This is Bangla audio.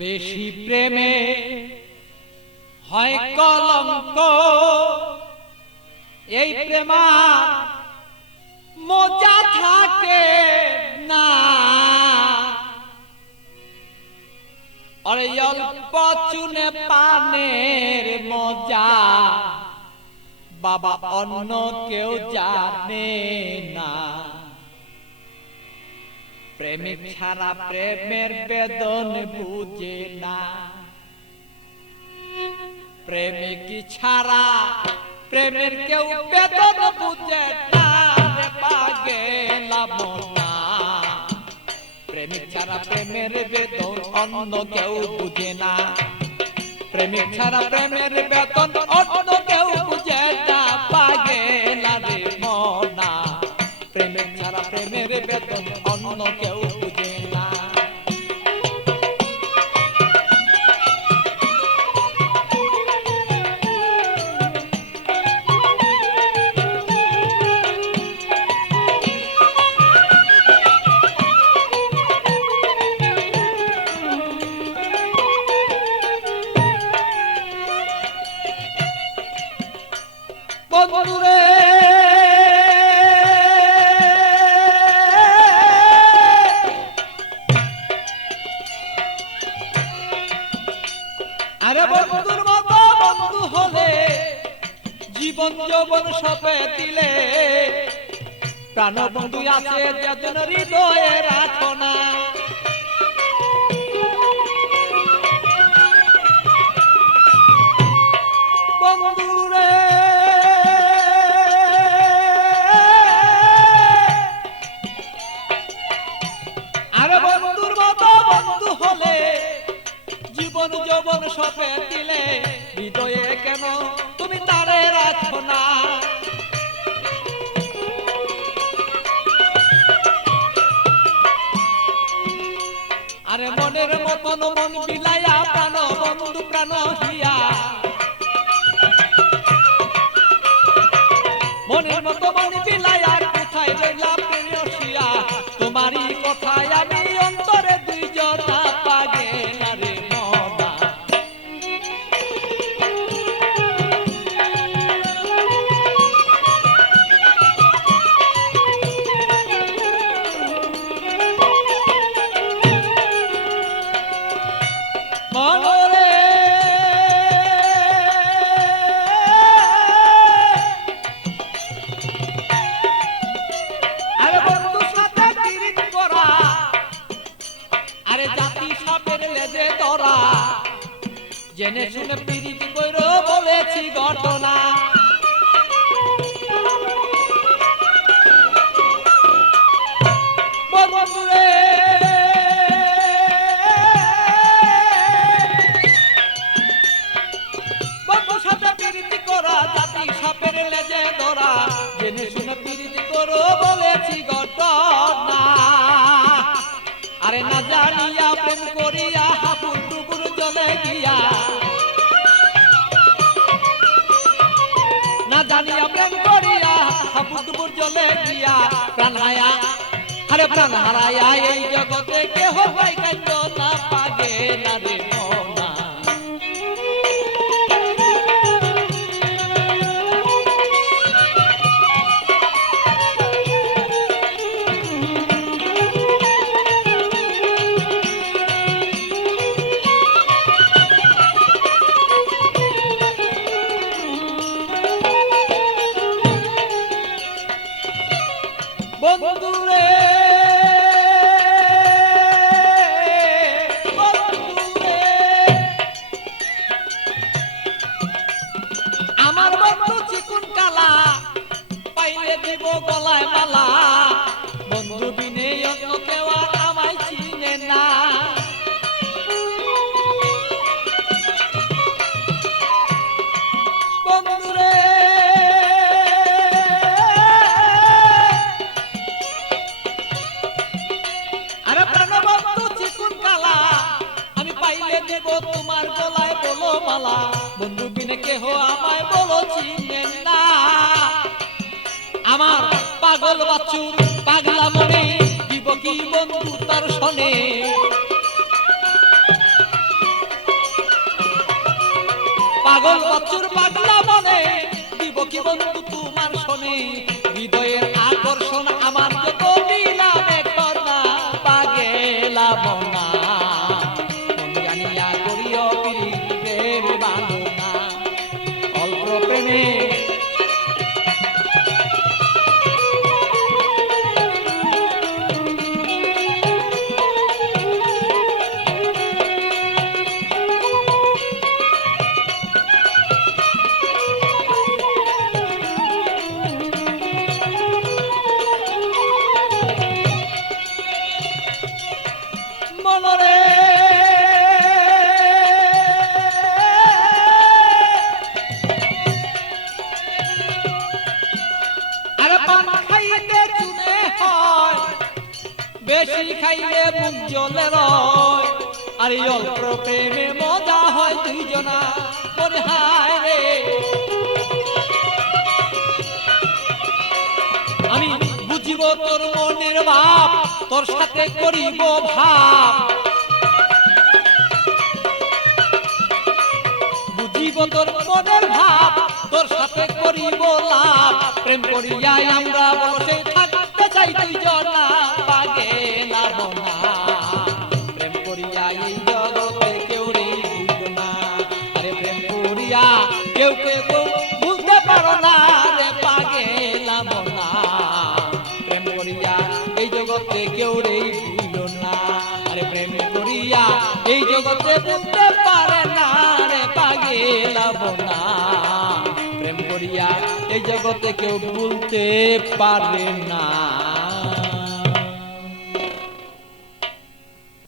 বেশি প্রেমে হয় কলঙ্ক, এই প্রেমা মজা থাকে না। আরে অল্প চুনে পানের মজা বাবা অন্য কেউ জানে না। প্রেমিক ছাড়া প্রেমের বেদন বুঝে না। প্রেমিক ছাড়া প্রেমের কেউ বেদন বুঝে না রে পাগলা মনা। প্রেমিক ছাড়া প্রেমের বেদন অন্য কেউ বুঝে না। প্রেমিক ছাড়া প্রেমের বেদন অন্য কেউ বুঝে না পাগলা রে মনা। প্রেমিক ছাড়া প্রেমের বেদন অন্য কেউ বুঝে না। বন্ধুরে আরে বন্ধুর মতো বন্ধু হলে জীবন যৌবন সপে দিলে। প্রাণ বন্ধু আছে যেদিন হৃদয়ে রাখো না। বন্ধুরে আরে বন্ধুর মতো বন্ধু হলে জীবন যৌবন সপে দিলে। হৃদয়ে কেন তুমি তারে রাখো না। আরে মনের মতন মন বিলাইয়া প্রাণ বন্ধু প্রাণ হিয়া। মনের মতো মন বিলাইয়া কোথায় রইলা প্রেয়সিয়া। তোমারই কথায় আমি অন্তরে দুই জনা পাগলা রে মনা। মনরে আরে বন্ধু সাথে পিরিত করা, আরে জাতি সাপের লেজে ধরা। জেনে শুনে পিরিত কইরো বলেছি ঘটনা। বন্ধুরে বন্ধু সাথে পিরিত করা, জাতি সাপের লেজে ধরা। জেনে শুনে পিরিত করো বলেছি ঘটনা। আরে না জানিয়া প্রেম করিয়া হাবুর ডুবুর জলে গিয়া। না জানিয়া প্রেম করিয়া হাবুর ডুবুর জলে গিয়া। প্রাণ হায়া আরে প্রাণ হারায়া এই জগতে কেহ পাই কাইন্দ না পাগলা রে মনা। বন্ধুরে বন্ধুরে আমার বন্ধু চিকুন কালা, পাইলে দিব গলায় মালা। বন্ধু বিনে অন্য কেউ আর আমায় চিনে না। বন্ধুরে আরে প্রাণ বন্ধু চিকুন কালা, আমি পাইলে দেব তোমার গলায় বলো মালা। বন্ধু বিনে কেহ আমায় বলো চিনে না। আমার পাগল বাচ্চু পাগলা মনে দিব কি বন্ধু তার শোনে। পাগল বছর পাগলা মনে দিব কি বন্ধু তোমার শোনে হৃদয়ের আকর্ষণ আমার যত দিলামে কন্যা পাগেলা বনা মন জানিয়া করিও প্রেম বাঁধনা অল্প প্রেমে মনরে আর পান খাইলে চুনে হয় বেশি খাইলে মুখ জ্বলে রয় আর এই অল্প প্রেমে মজা হয় দুইজনা মনে হায় রে আমি বুঝিব তোর মনের ভাব তোর সাথে করিব ভাব বুঝিব তোর মনের ভাব তোর সাথে করিব লাভ প্রেম করিয়াই আমরা বসে থাকতে চাই দুইজনা পাগেলা বনা প্রেম করিয়া এই জগতে কেউ রে বুঝনা আরে প্রেম করিয়া কেউ কেউ বুঝতে পারো না রে পাগেলা বনা প্রেম করিয়া এই জগতে কেউ রে বুঝলো না আরে প্রেম করিয়া এই জগতে বুঝতে পারে না রে পাগেলা বনা প্রেম করিয়া এই জগতে কেউ ভুলতে পারে না।